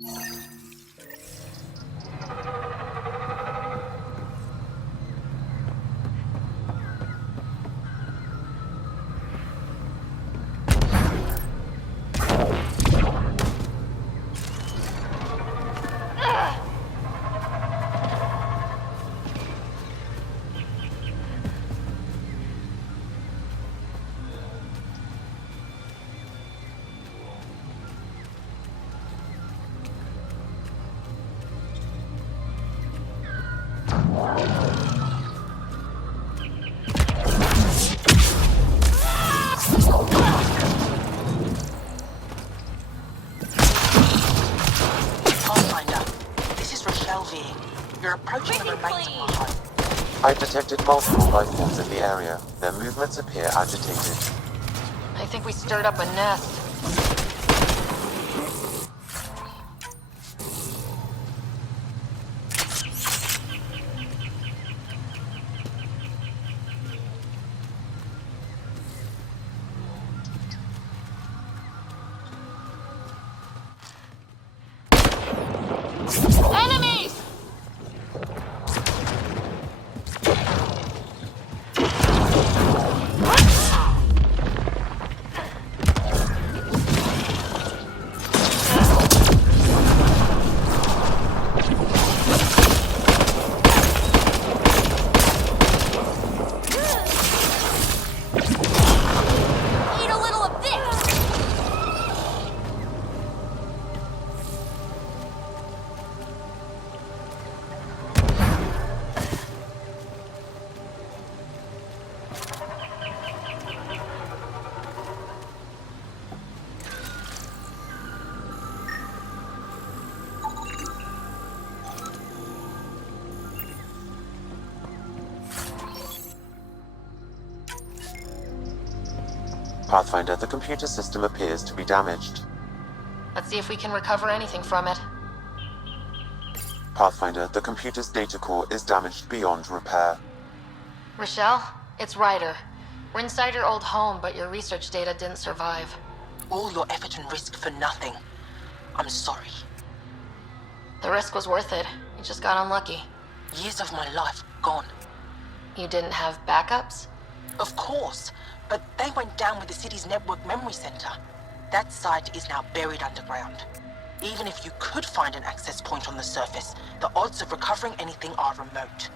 You're approaching the remains of my home. I've detected multiple life forms in the area. Their movements appear agitated. I think we stirred up a nest. Enemies! Eat a little of this! Pathfinder, the computer system appears to be damaged. Let's see if we can recover anything from it. Pathfinder, the computer's data core is damaged beyond repair. Rochelle, it's Ryder. We're inside your old home, but your research data didn't survive. All your effort and risk for nothing. I'm sorry. The risk was worth it. You just got unlucky. Years of my life gone. You didn't have backups? Of course, but they went down with the city's network memory center. That site is now buried underground. Even if you could find an access point on the surface, the odds of recovering anything are remote.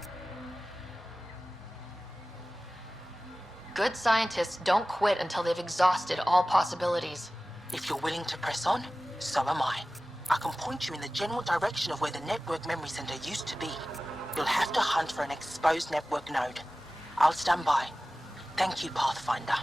Good scientists don't quit until they've exhausted all possibilities. If you're willing to press on, so am I. I can point you in the general direction of where the network memory center used to be. You'll have to hunt for an exposed network node. I'll stand by. Thank you, Pathfinder.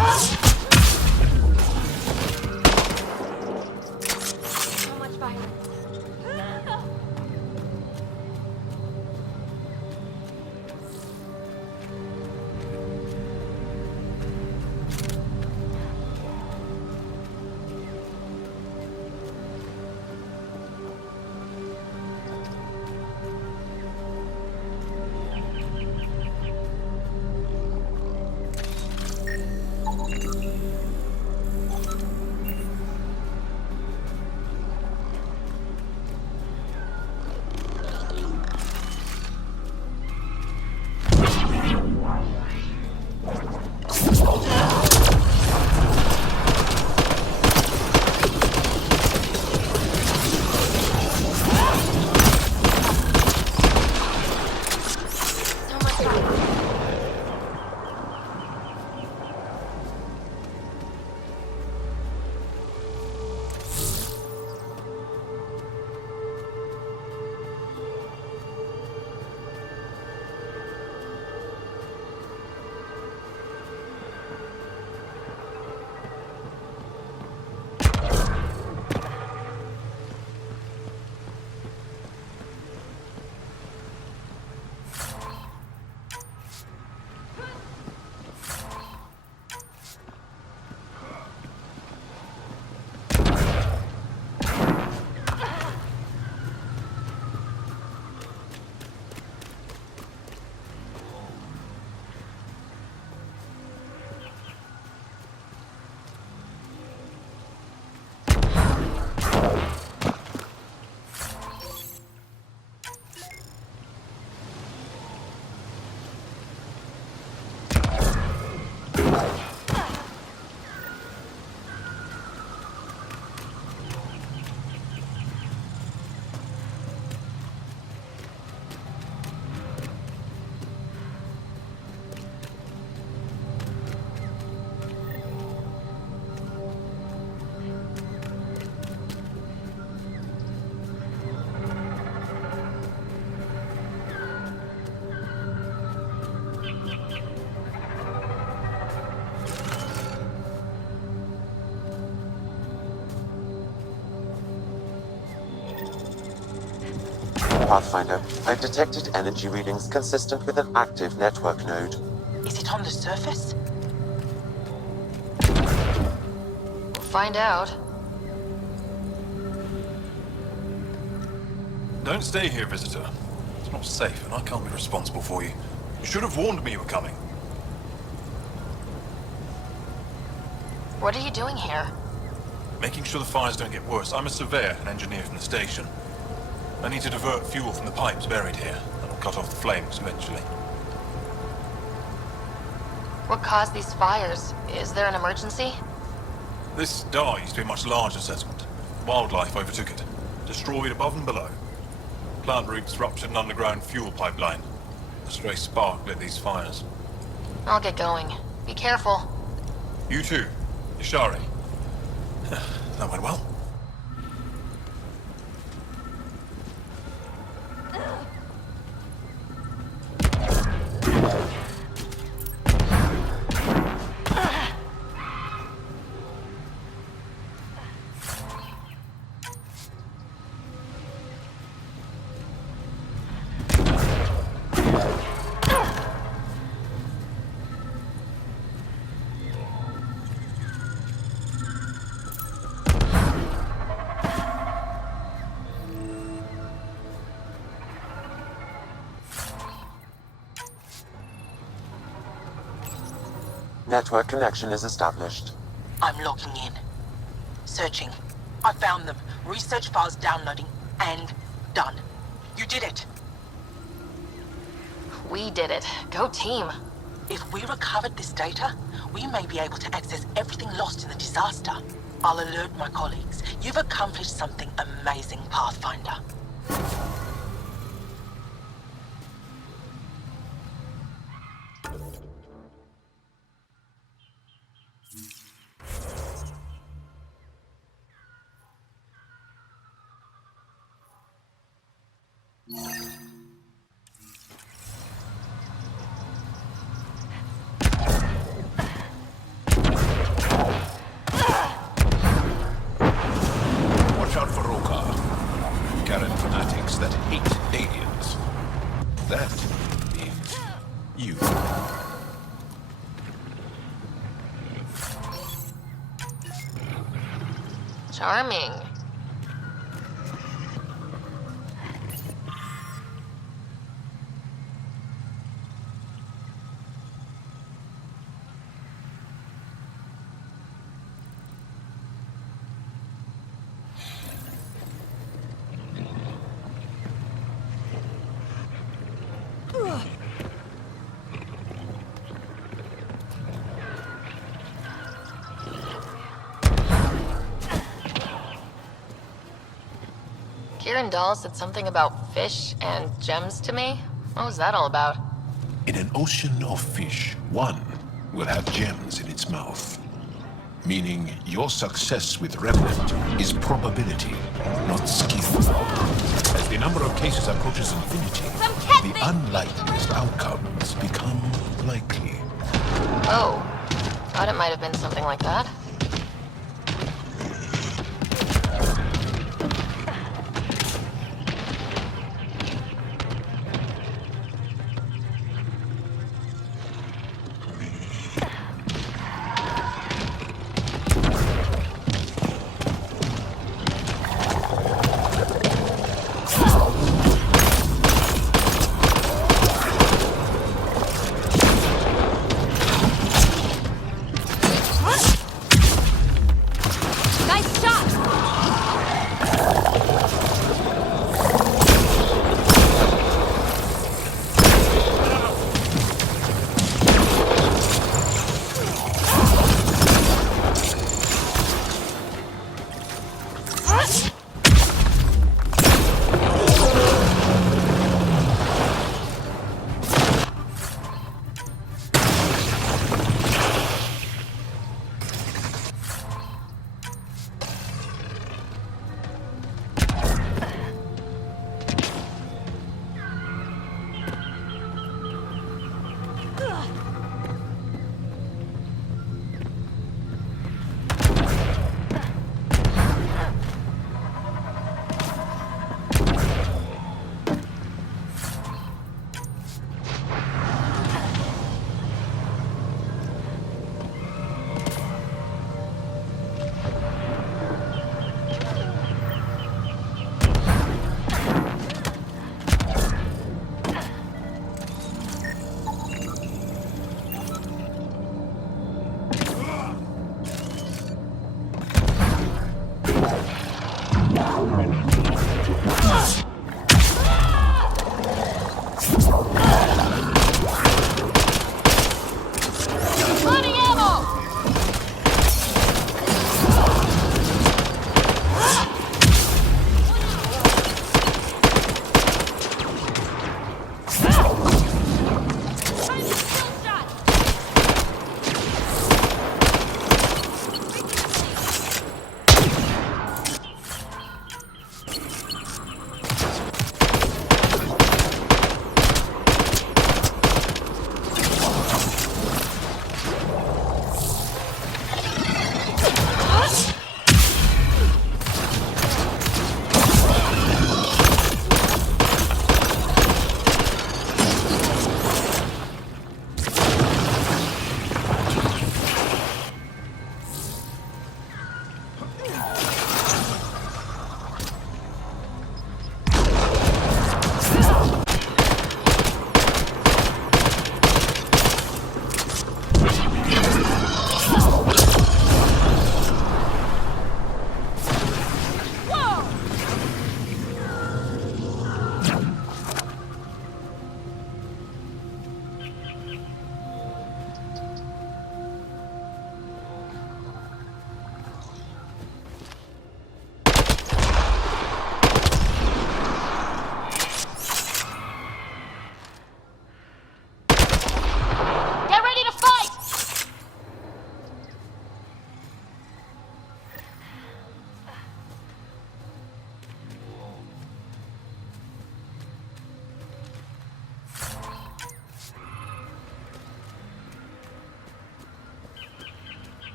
So much fire. So much fire. Pathfinder, I've detected energy readings consistent with an active network node. Is it on the surface? We'll find out. Don't stay here, visitor. It's not safe, and I can't be responsible for you. You should have warned me you were coming. What are you doing here? Making sure the fires don't get worse. I'm a surveyor and engineer from the station. I need to divert fuel from the pipes buried here. That'll cut off the flames eventually. What caused these fires? Is there an emergency? This dye used to be a much larger settlement. Wildlife overtook it. Destroyed above and below. Plant roots ruptured an underground fuel pipeline. A stray spark lit these fires. I'll get going. Be careful. You too, Ishari. That went well. Network connection is established. I'm logging in. Searching. I found them. Research files downloading. And done. You did it. We did it. Go team. If we recovered this data, we may be able to access everything lost in the disaster. I'll alert my colleagues. You've accomplished something amazing, Pathfinder. Charming. Kieran Dahl said something about fish and gems to me. What was that all about? In an ocean of fish, one will have gems in its mouth. Meaning your success with Revenant is probability, not skill. As the number of cases approaches infinity, the unlikeliest outcomes become likely. Oh, thought it might have been something like that.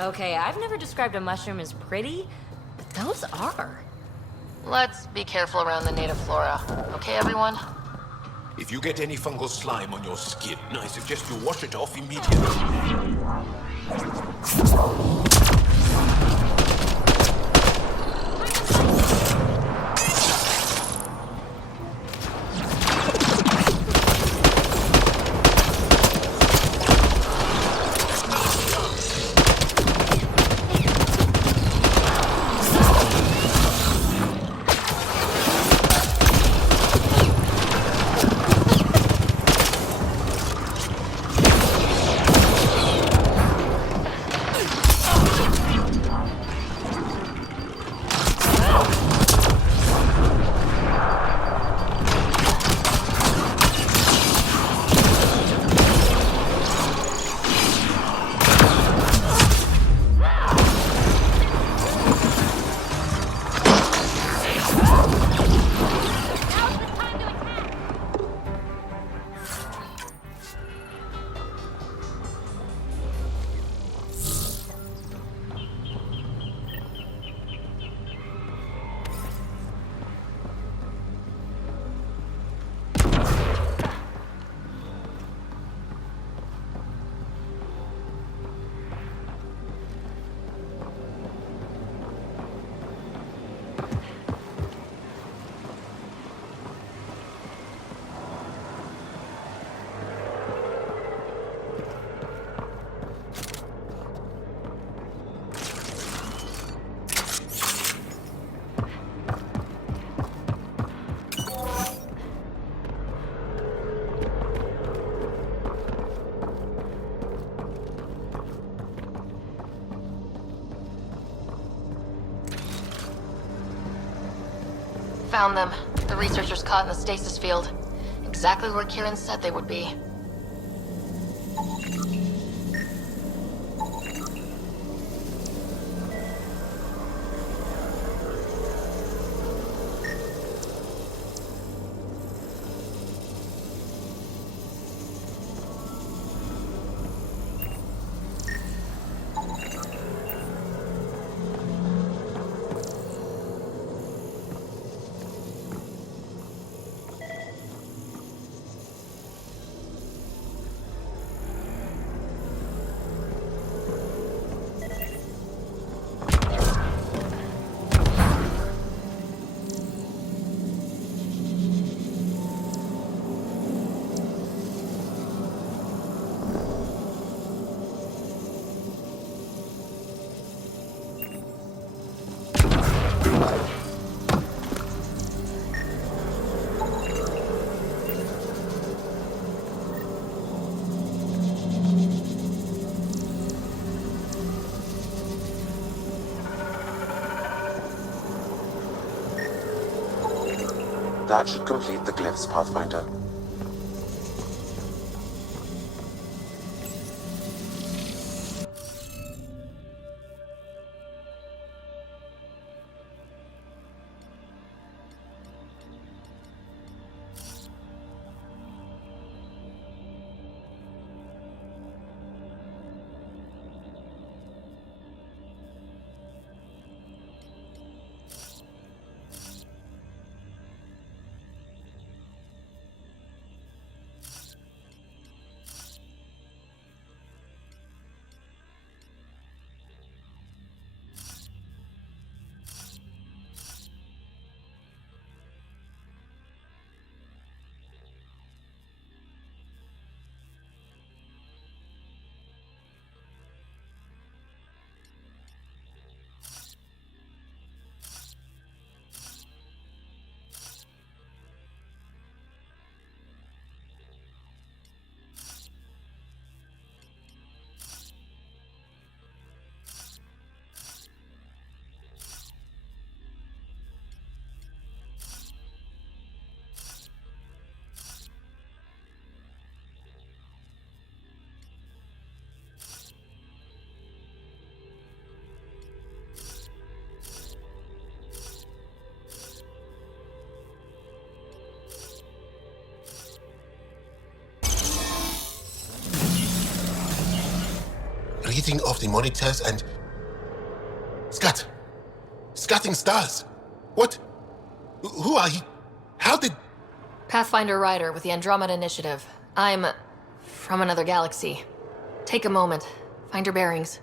Okay, I've never described a mushroom as pretty, but those are. Let's be careful around the native flora. Okay, everyone? If you get any fungal slime on your skin, I suggest you wash it off immediately. Found them. The researchers caught in the stasis field. Exactly where Kieran said they would be. That should complete the glyphs, Pathfinder. Reading of the monitors and... Scatting stars. What? Who are you? How did... Pathfinder Ryder with the Andromeda Initiative. I'm from another galaxy. Take a moment. Find your bearings.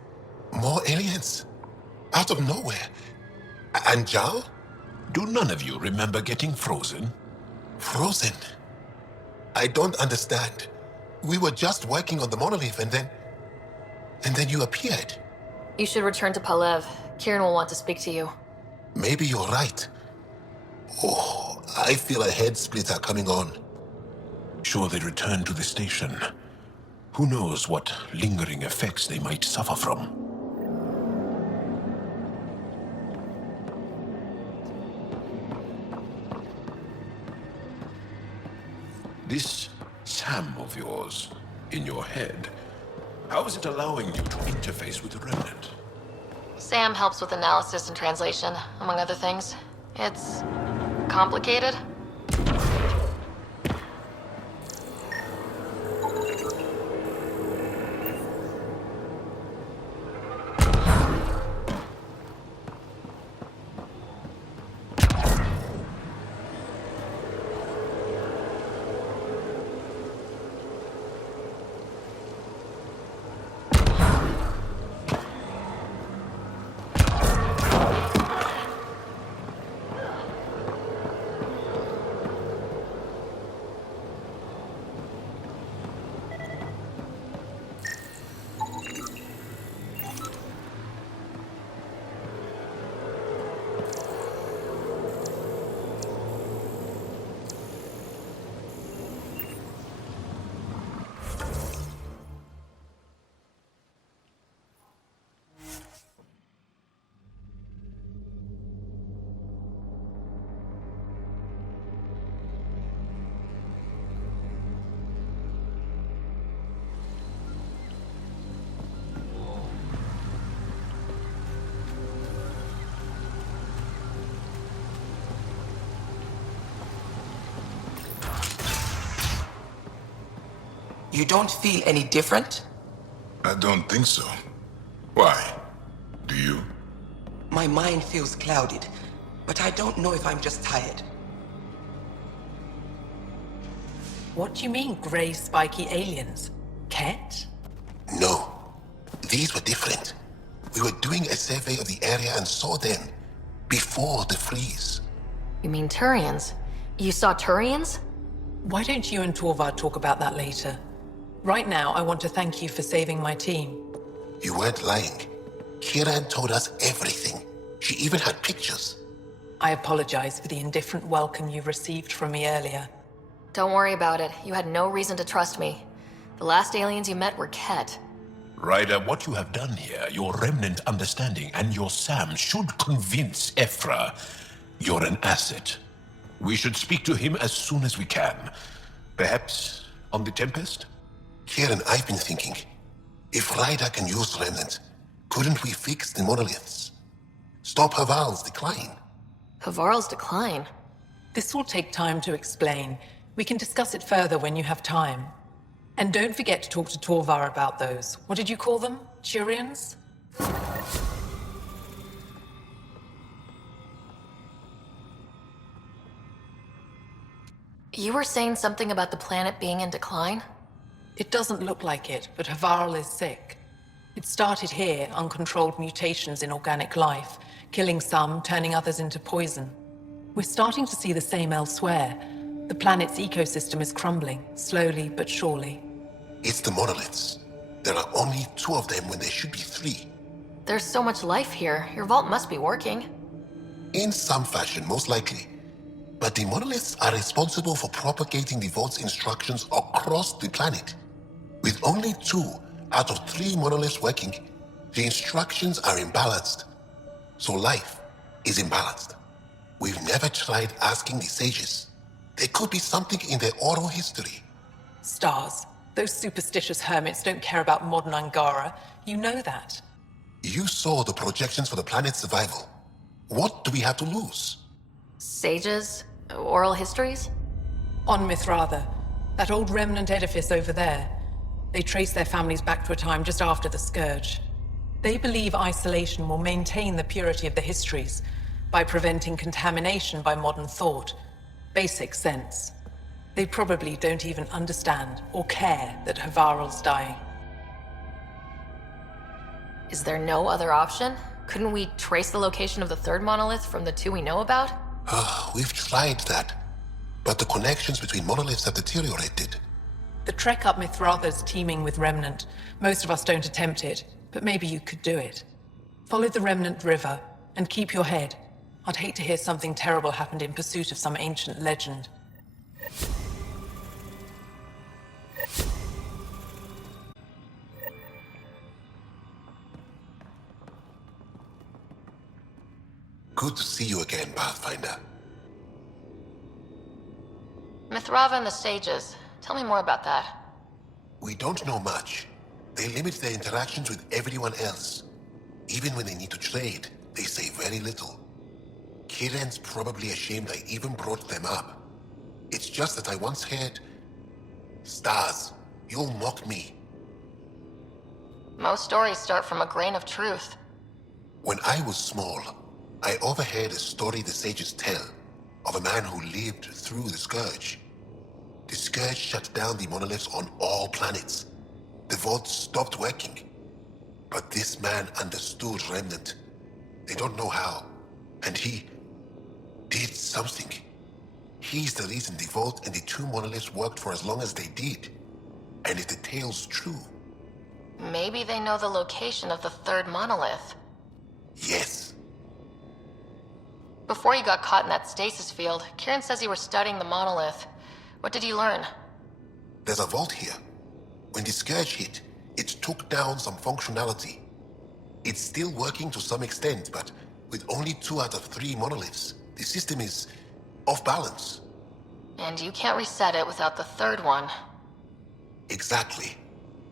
More aliens? Out of nowhere? And Jal? Do none of you remember getting frozen? Frozen? I don't understand. We were just working on the monolith and then you appeared. You should return to Palev. Kieran will want to speak to you. Maybe you're right. Oh, I feel a head splitter coming on. Sure they return to the station. Who knows what lingering effects they might suffer from. This Sam of yours, in your head, how is it allowing you to interface with the Remnant? Sam helps with analysis and translation, among other things. It's complicated. You don't feel any different? I don't think so. Why? Do you? My mind feels clouded, but I don't know if I'm just tired. What do you mean, grey spiky aliens? Ket? No. These were different. We were doing a survey of the area and saw them before the freeze. You mean Turians? You saw Turians? Why don't you and Torvar talk about that later? Right now, I want to thank you for saving my team. You weren't lying. Kieran told us everything. She even had pictures. I apologize for the indifferent welcome you received from me earlier. Don't worry about it. You had no reason to trust me. The last aliens you met were Ket. Ryder, what you have done here, your remnant understanding and your Sam should convince Ephra you're an asset. We should speak to him as soon as we can. Perhaps on the Tempest? Kieran, I've been thinking, if Ryder can use Remnant, couldn't we fix the monoliths? Stop Havarl's decline? Havarl's decline? This will take time to explain. We can discuss it further when you have time. And don't forget to talk to Torvar about those. What did you call them? Turians? You were saying something about the planet being in decline? It doesn't look like it, but Havarl is sick. It started here, uncontrolled mutations in organic life, killing some, turning others into poison. We're starting to see the same elsewhere. The planet's ecosystem is crumbling, slowly but surely. It's the monoliths. There are only 2 of them when there should be 3. There's so much life here. Your vault must be working. In some fashion, most likely. But the monoliths are responsible for propagating the vault's instructions across the planet. With only 2 out of 3 monoliths working, the instructions are imbalanced. So life is imbalanced. We've never tried asking the sages. There could be something in their oral history. Stars. Those superstitious hermits don't care about modern Angara. You know that. You saw the projections for the planet's survival. What do we have to lose? Sages? Oral histories? On Mithratha, that old remnant edifice over there. They trace their families back to a time just after the Scourge. They believe isolation will maintain the purity of the histories by preventing contamination by modern thought. Basic sense. They probably don't even understand or care that Havarl's dying. Is there no other option? Couldn't we trace the location of the third monolith from the two we know about? We've tried that, but the connections between monoliths have deteriorated. The trek up Mithratha's teeming with Remnant. Most of us don't attempt it, but maybe you could do it. Follow the Remnant River, and keep your head. I'd hate to hear something terrible happened in pursuit of some ancient legend. Good to see you again, Pathfinder. Mithrava and the Sages. Tell me more about that. We don't know much. They limit their interactions with everyone else. Even when they need to trade, they say very little. Kieran's probably ashamed I even brought them up. It's just that I once heard... Stars, you'll mock me. Most stories start from a grain of truth. When I was small, I overheard a story the sages tell of a man who lived through the Scourge. The Scourge shut down the monoliths on all planets. The vaults stopped working. But this man understood Remnant. They don't know how. And he did something. He's the reason the vault and the two monoliths worked for as long as they did. And if the tale's true... Maybe they know the location of the third monolith. Yes. Before you got caught in that stasis field, Kieran says you were studying the monolith. What did you learn? There's a vault here. When the Scourge hit, it took down some functionality. It's still working to some extent, but with only 2 out of 3 monoliths, the system is off balance. And you can't reset it without the third one. Exactly.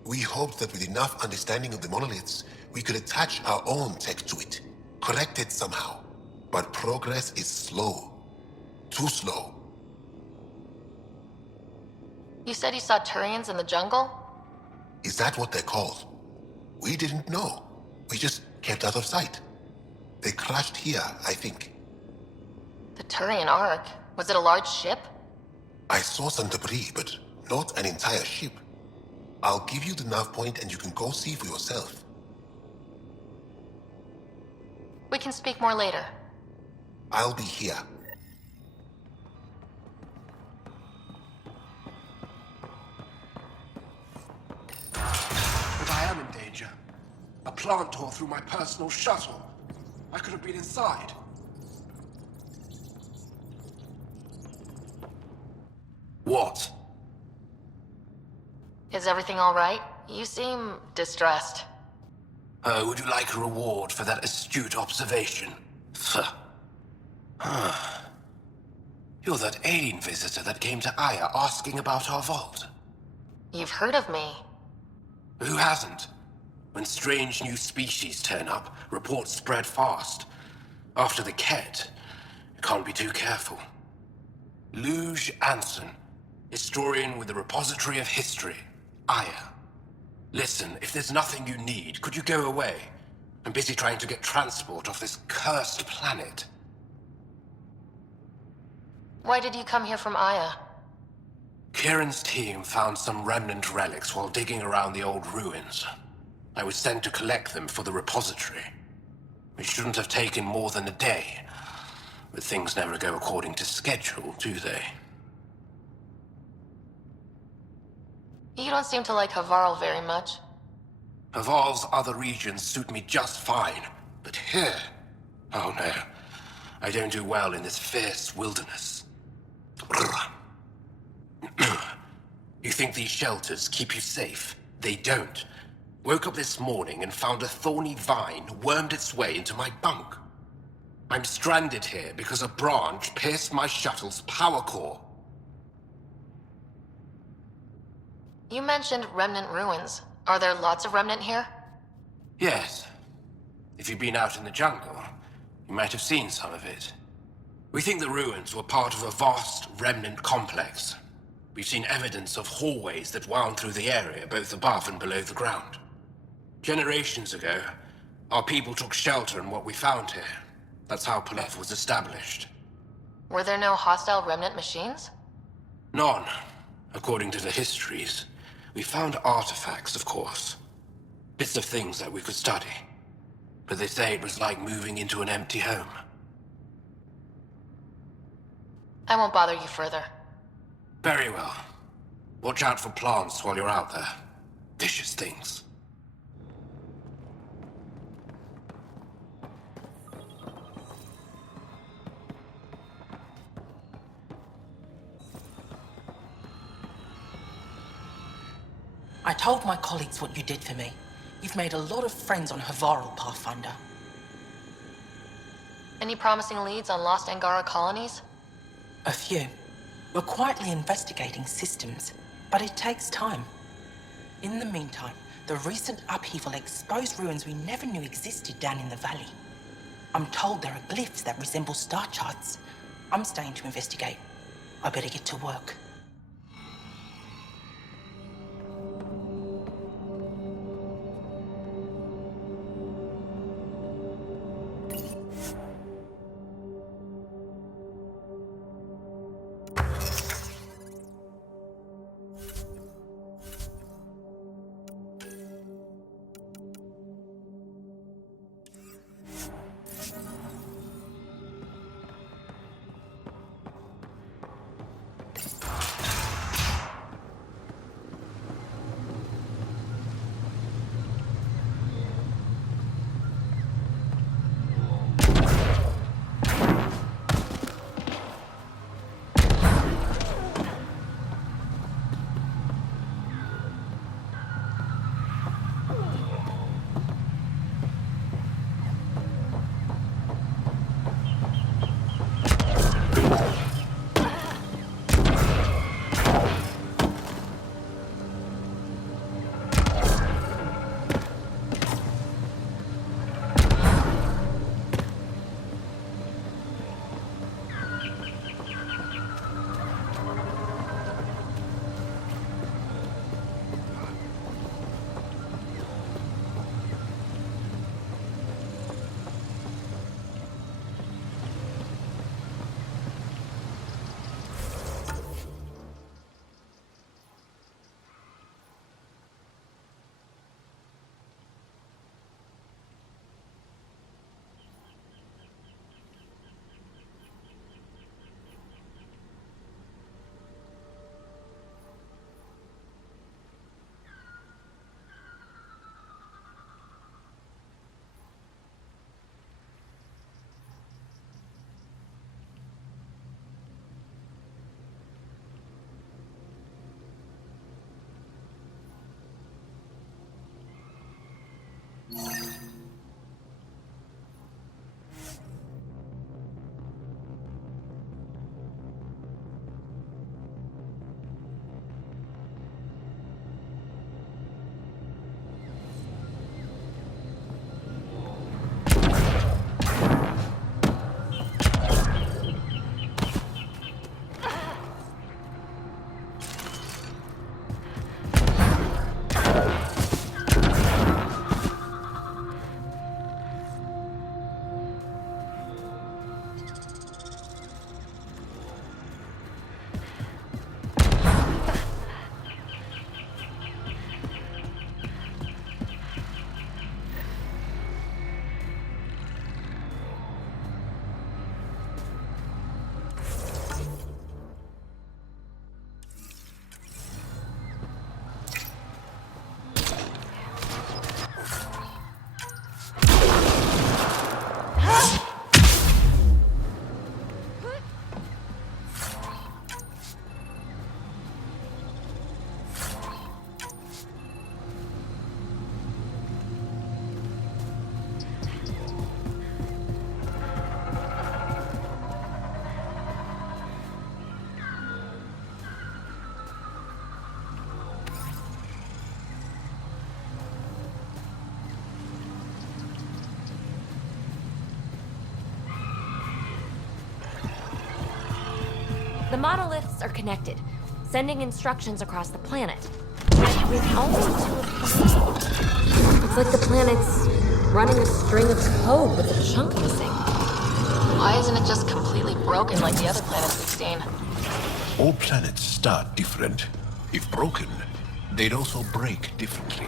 We hoped that with enough understanding of the monoliths, we could attach our own tech to it, correct it somehow. But progress is slow. Too slow. You said you saw Turians in the jungle? Is that what they're called? We didn't know. We just kept out of sight. They crashed here, I think. The Turian Ark? Was it a large ship? I saw some debris, but not an entire ship. I'll give you the nav point and you can go see for yourself. We can speak more later. I'll be here. But I am in danger. A plant tore through my personal shuttle. I could have been inside. What? Is everything all right? You seem distressed. Would you like a reward for that astute observation? You're that alien visitor that came to Aya asking about our vault. You've heard of me. Who hasn't? When strange new species turn up, reports spread fast. After the Ket, you can't be too careful. Luge Anson, historian with the Repository of History, Aya. Listen, if there's nothing you need, could you go away? I'm busy trying to get transport off this cursed planet. Why did you come here from Aya? Kieran's team found some remnant relics while digging around the old ruins. I was sent to collect them for the repository. It shouldn't have taken more than a day. But things never go according to schedule, do they? You don't seem to like Havarl very much. Havarl's other regions suit me just fine. But here... oh no. I don't do well in this fierce wilderness. You think these shelters keep you safe? They don't. Woke up this morning and found a thorny vine wormed its way into my bunk. I'm stranded here because a branch pierced my shuttle's power core. You mentioned remnant ruins. Are there lots of remnant here? Yes. If you've been out in the jungle, you might have seen some of it. We think the ruins were part of a vast remnant complex. We've seen evidence of hallways that wound through the area, both above and below the ground. Generations ago, our people took shelter in what we found here. That's how Palef was established. Were there no hostile remnant machines? None, according to the histories. We found artifacts, of course. Bits of things that we could study. But they say it was like moving into an empty home. I won't bother you further. Very well. Watch out for plants while you're out there. Vicious things. I told my colleagues what you did for me. You've made a lot of friends on Havarl, Pathfinder. Any promising leads on lost Angara colonies? A few. We're quietly investigating systems, but it takes time. In the meantime, the recent upheaval exposed ruins we never knew existed down in the valley. I'm told there are glyphs that resemble star charts. I'm staying to investigate. I better get to work. The monoliths are connected, sending instructions across the planet. With only two of them, it's like the planet's running a string of code with a chunk missing. Why isn't it just completely broken like the other planets we've seen? All planets start different. If broken, they'd also break differently.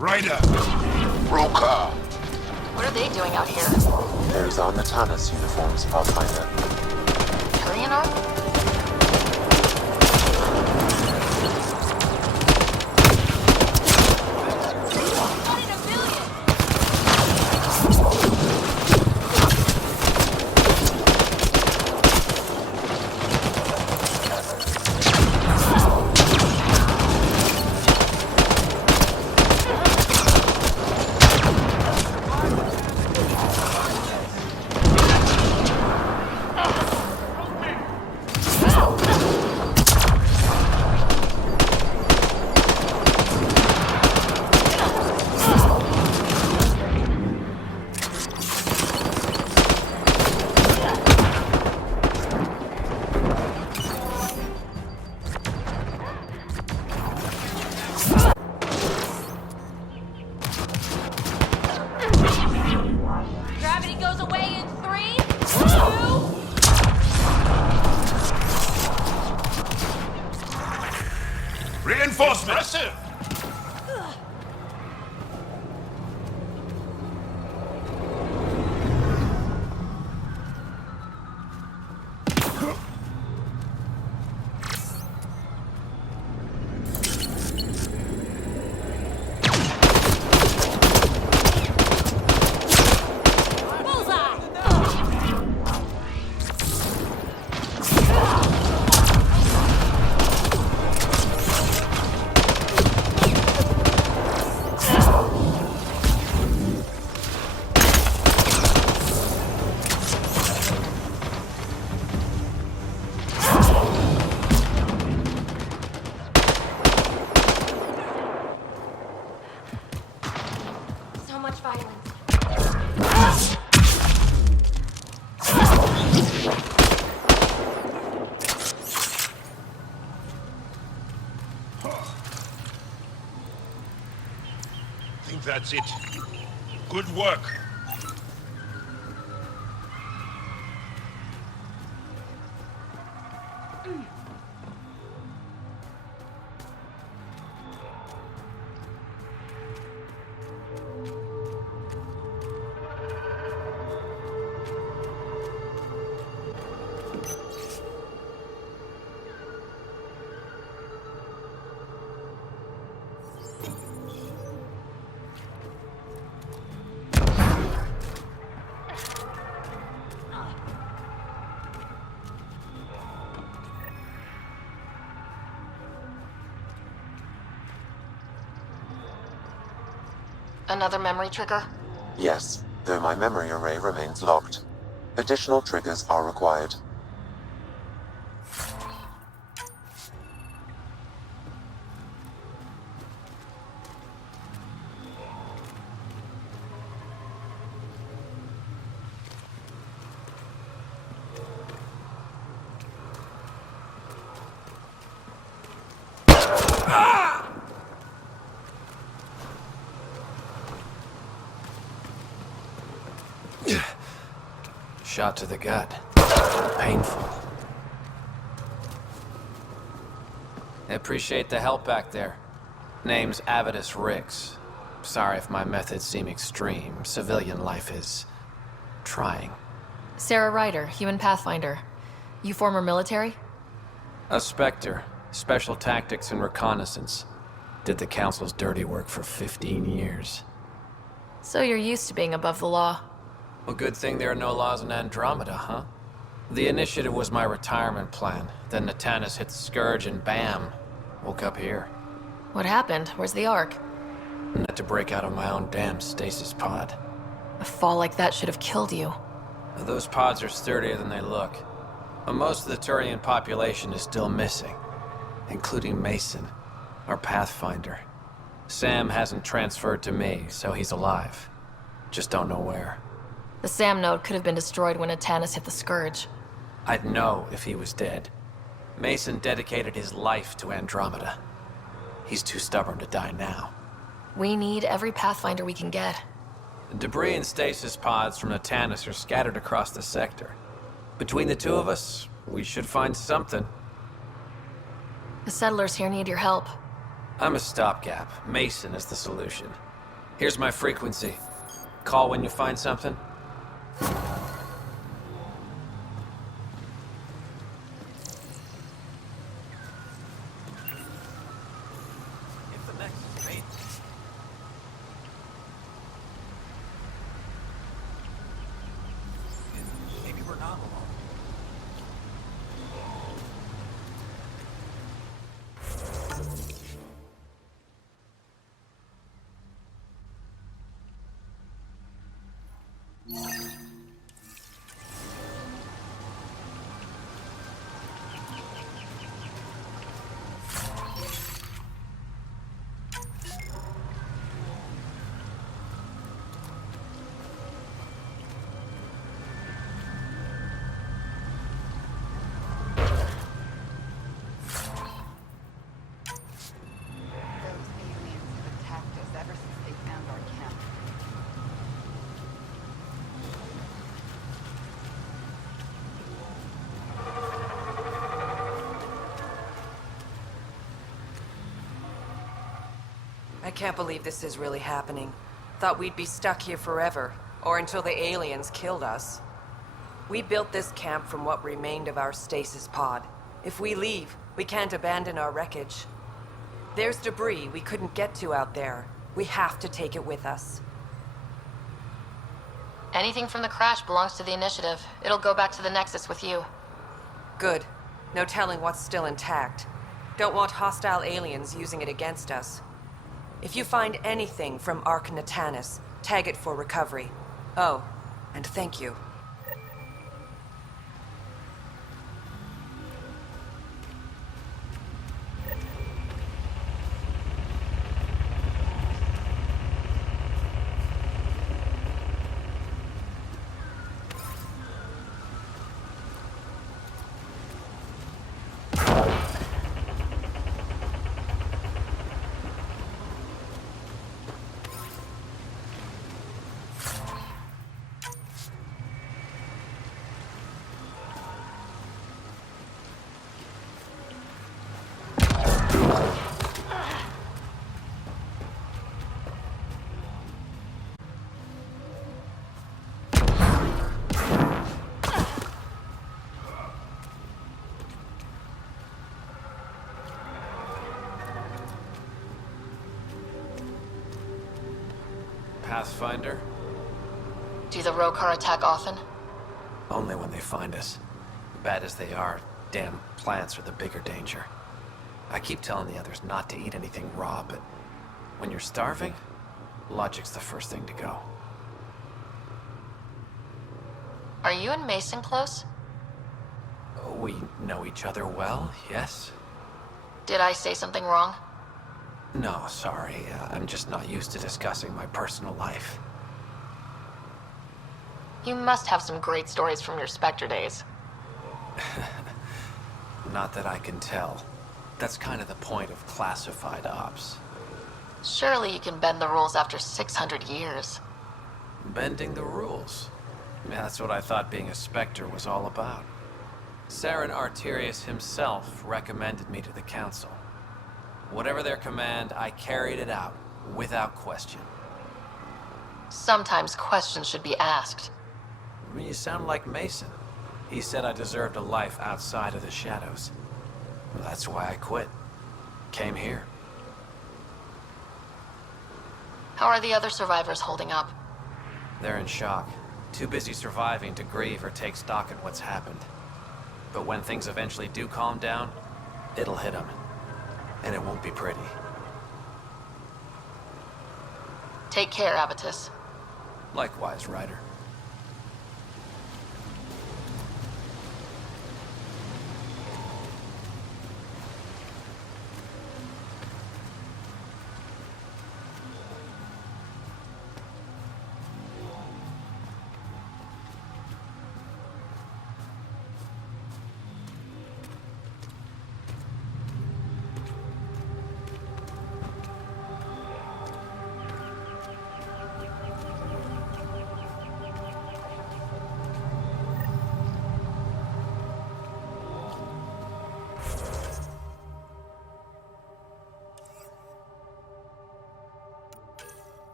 Ryder! Broker! What are they doing out here? There's Arnatanis uniforms, Pathfinder. Eleanor? Reinforcements! think that's it. Good work. Another memory trigger? Yes, though my memory array remains locked. Additional triggers are required. Shot to the gut. Painful. I appreciate the help back there. Name's Avidus Rix. Sorry if my methods seem extreme. Civilian life is trying. Sarah Ryder, human pathfinder. You former military? A Spectre. Special tactics and reconnaissance. Did the Council's dirty work for 15 years. So you're used to being above the law. Well, good thing there are no laws in Andromeda, huh? The initiative was my retirement plan. Then Natanus hit the Scourge and bam! Woke up here. What happened? Where's the Ark? And had to break out of my own damn stasis pod. A fall like that should have killed you. Those pods are sturdier than they look. But most of the Turian population is still missing. Including Mason, our Pathfinder. Sam hasn't transferred to me, so he's alive. Just don't know where. The SAM node could have been destroyed when Natanus hit the Scourge. I'd know if he was dead. Mason dedicated his life to Andromeda. He's too stubborn to die now. We need every Pathfinder we can get. Debris and stasis pods from Natanus are scattered across the sector. Between the two of us, we should find something. The settlers here need your help. I'm a stopgap. Mason is the solution. Here's my frequency. Call when you find something. If the next is made. Maybe we're not alone. I can't believe this is really happening. Thought we'd be stuck here forever, or until the aliens killed us. We built this camp from what remained of our stasis pod. If we leave, we can't abandon our wreckage. There's debris we couldn't get to out there. We have to take it with us. Anything from the crash belongs to the Initiative. It'll go back to the Nexus with you. Good. No telling what's still intact. Don't want hostile aliens using it against us. If you find anything from Ark Natanus, tag it for recovery. Oh, and thank you. Pathfinder? Do the Rokar attack often? Only when they find us. Bad as they are, damn plants are the bigger danger. I keep telling the others not to eat anything raw, but when you're starving, logic's the first thing to go. Are you and Mason close? We know each other well, yes? Did I say something wrong? No, sorry. I'm just not used to discussing my personal life. You must have some great stories from your Spectre days. Not that I can tell. That's kind of the point of classified ops. Surely you can bend the rules after 600 years. Bending the rules. Yeah, that's what I thought being a Spectre was all about. Saren Arterius himself recommended me to the Council. Whatever their command, I carried it out, without question. Sometimes questions should be asked. You sound like Mason. He said I deserved a life outside of the shadows. Well, that's why I quit. Came here. How are the other survivors holding up? They're in shock. Too busy surviving to grieve or take stock in what's happened. But when things eventually do calm down, it'll hit them. And it won't be pretty. Take care, Abatus. Likewise, Ryder.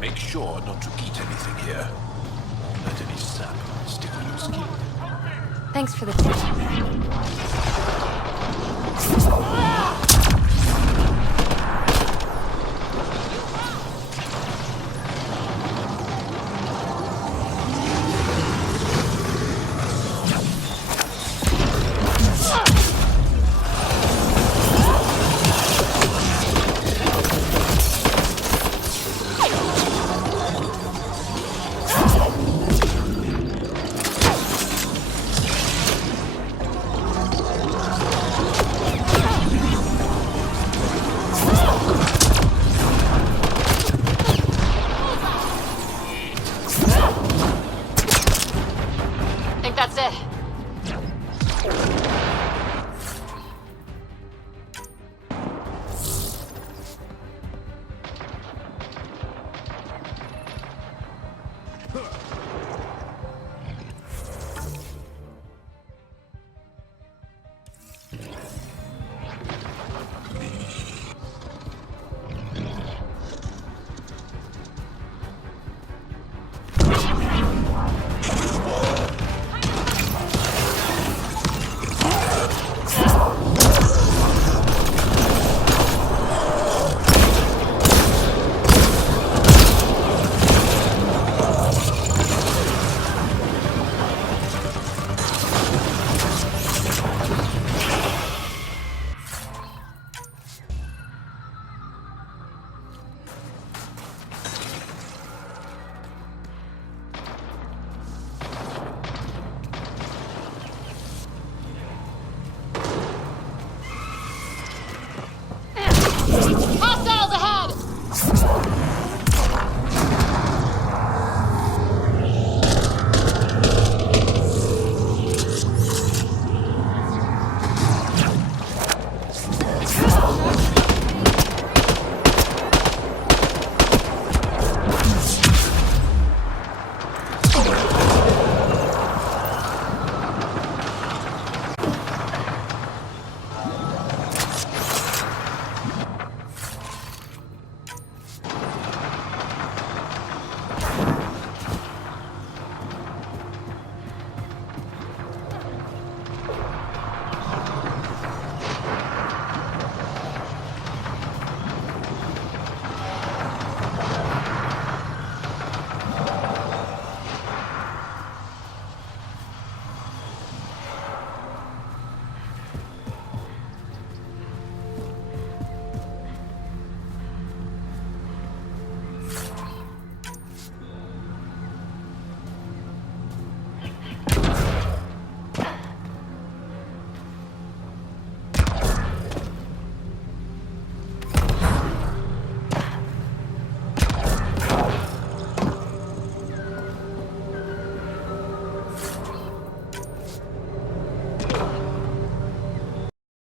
Make sure not to eat anything here. Won't let any sap stick to your skin. Thanks for the tip.